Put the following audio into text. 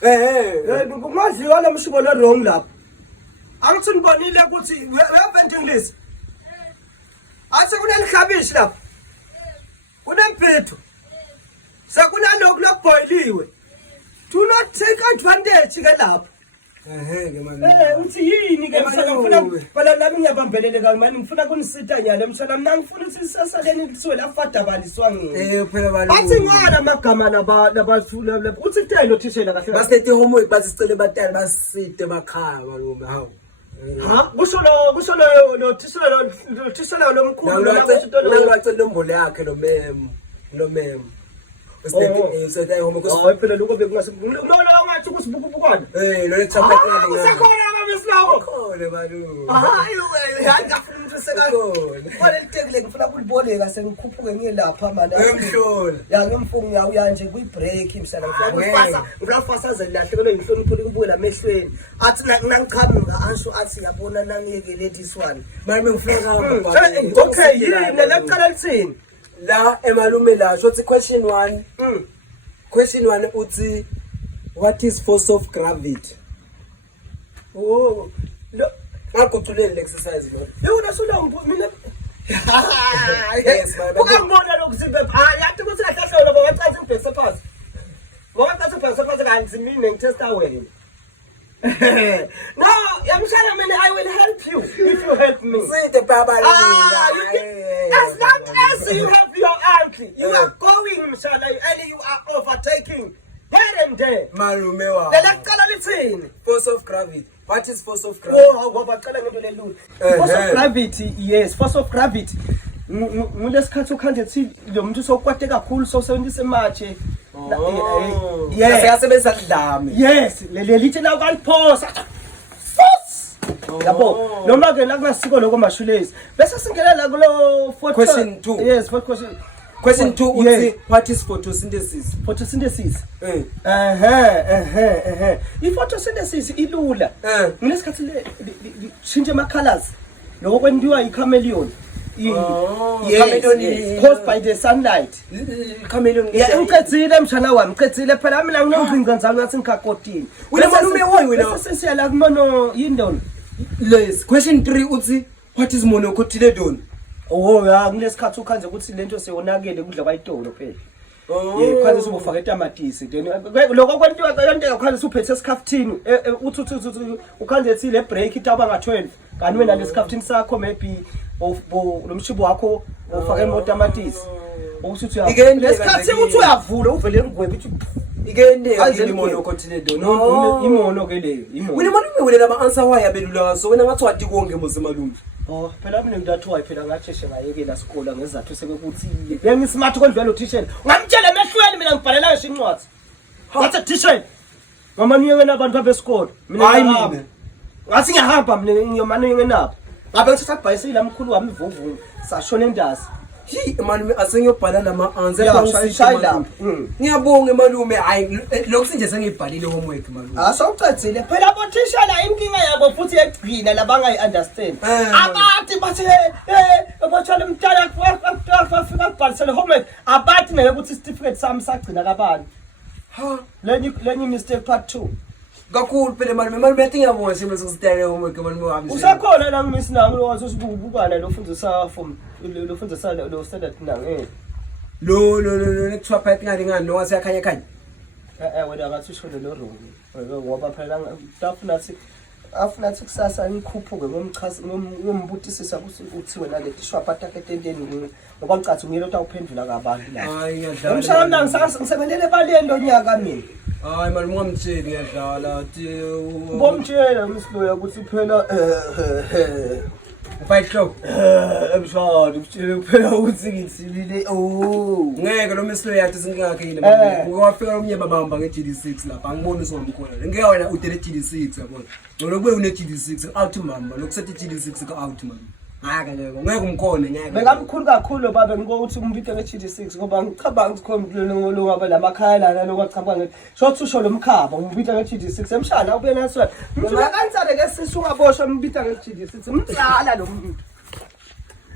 Kungadliwa la mshibo lo wrong lapho. Angithi nibonile ukuthi we vending list. Ase kunenhlabishi lapho. Kunempethu. Sekunalokhu lokubhoyiliwe. Do not take advantage ke lapho. Ke manje. Uthi yini ke msana ngifuna phela nami ngiyabambelele ka manje ngifuna kunisita nyalo msana mina ngifuna ukuthi sisasaleni kusuke la fada baliswa ngini. Phela balo. Bathi ngala amagama nabathula uthi kuthela uthishela kahle. Basilethe homework basicele batali basite bakhaba lo hawo. Ha kusho lo thishela lo mkhulu lacela nombolo yakhe lo mem. Usethe homework hayi phela lokho bekungase lona ngathi kusibukubukwana lo lechaphathele usekhona abamesilawo khole balo. hayi ngafuna umuntu usekho wale litekile ngifuna ukuliboleka sengikhuphuke ngiyelapha manje Emhlola ya ngimfungu yawu nje kuyi break imsana ngifuna fasaze lahlekelo inhlonipho likubuyela emehlweni athi nangiqhamuka asho athi yabona nangiyekele this one manje ngifuna kahle. okay yini laqala lithini La emalume la shothi question 1. Question 1 uthi what is force of gravity? Oh lo Ngakuthulele exercise lo. yona sula mina Yes my ukangibona lokuzibe hayi yathi ukuthi lahlahlela bawaqaza ibhekse pass bawaqaza ibhekse pass kanti mina ngitesta wena no yamshana mina I will help you if you help me Sithe baba as long as you have your auntie you are going mshala and you are overtaking there and there malume wa lelaqala lithini force of gravity. What is force of gravity? oh ngobaqala ngento lelula force of gravity yes force of gravity ngulesikhathi ukhanje ethi lo muntu sokwate kakhulu sosebenzisa matshe yes yasebenzisa dlame yes lithi la kaliphosa force yabo noma ke la kungasiko lokho mashulezi bese singena la kulo question 2 yes question 2 uthi what is photosynthesis? Photosynthesis i-photosynthesis ilula nginesikhathi le change ama colors lokho kwenziwa i-chameleon yes caused by the sunlight Chameleon ngiqedzile mshana wami ngiqedzile phela mina nginongcinga njalo ngathi ngikakotini wena malume hoyi wena sesiyala kumono yindoni yes question 3 uthi what is monocotyledon? oh ya ngilesikhathi ukhanje ukuthi lento seyonakele kudla kwayitolo phela khanje subufaka etamatisi then lokho kwentiwa yonke ukhanje suphethe esikhaftini uthi ukhanje ethi le break itaba nga12 kanti wena lesikhaftini sakho maybe lo mshibo wakho ufake emotamatisi ukuthi lesikhathi uthi uyavula uvele ngigwebe uthi ikende monocotyledon imono ke leyo wena malume wena lama answer waya belula so wena ngathi wadi konke muzi malume oh phela mina ngidathiwa phela ngasheshe ngayekela isikole ngezathu sekekuthi bengismart kodwa lo teacher ngamtshela emehlweni mina ngibhalela ngisho incwadi wathi teacher mama niyeke abantu abesikole mina hayi mina ngathi ngiyahamba mina ngiyomane ngenapha ngabe ngisabhayisile lamkhulu wami ivuvu sashona endazi malume asengiyobhala lama answer shayila ngiyabonga malume hayi lokho nje sengibhalile homework malume asawuqedzile phela abothisha la inkinga yabo futhi egcina labangayi understand abathi bathi abathola umntana afika kubhalisela homework abathi ngeke ukuthi certificate sami sagcina kabani lenye mistake part 2 kakhulu phela malume yathi ngiyabonga simo sokusitayela homework malume wami usakhona la ngimisi nami lo wasosibukana lo fundisa form lo fundisa lo standard nange lo lekuthiwa phakathi ngani no waseyakhanya khanya wena ngathi usho lo wrong ngoba phela afuna kusasa ngikhuphuke ngombutisisa ukuthi wena le tishwa pataketendeni ngoba ngicathi ngiyelo utawuphendula kabantu la hayi ngiyadlala umshana ngisebenzele balendo nyaka mina hayi malume ngamtsheli ngiyadlala bomtshela umsiloya ukuthi phela fight club emshana umtshele kuphela ukuthi ngithilile ngeke lo misilo yathi singakhe yile malume wafika omnye babamba ngeGD6 lapha angiboni somkhona ngeke wena udele GD6 yabona ngolo kube une GD6 out mama lokusethi GD6 ka out mama ngeke umkhone ngeke bekamkhulu kakhulu baba ngokuthi umbike ngeGD6 ngoba ngicabanga ukuthi khona lo ngaba lamakhaya lana lokwacabanga ngithi shothi usho lo mkhaba umbike ngeGD6 emshana ube nasona ngicela kancane ke sisuka boshwa umbike ngeGD6 umdala lo muntu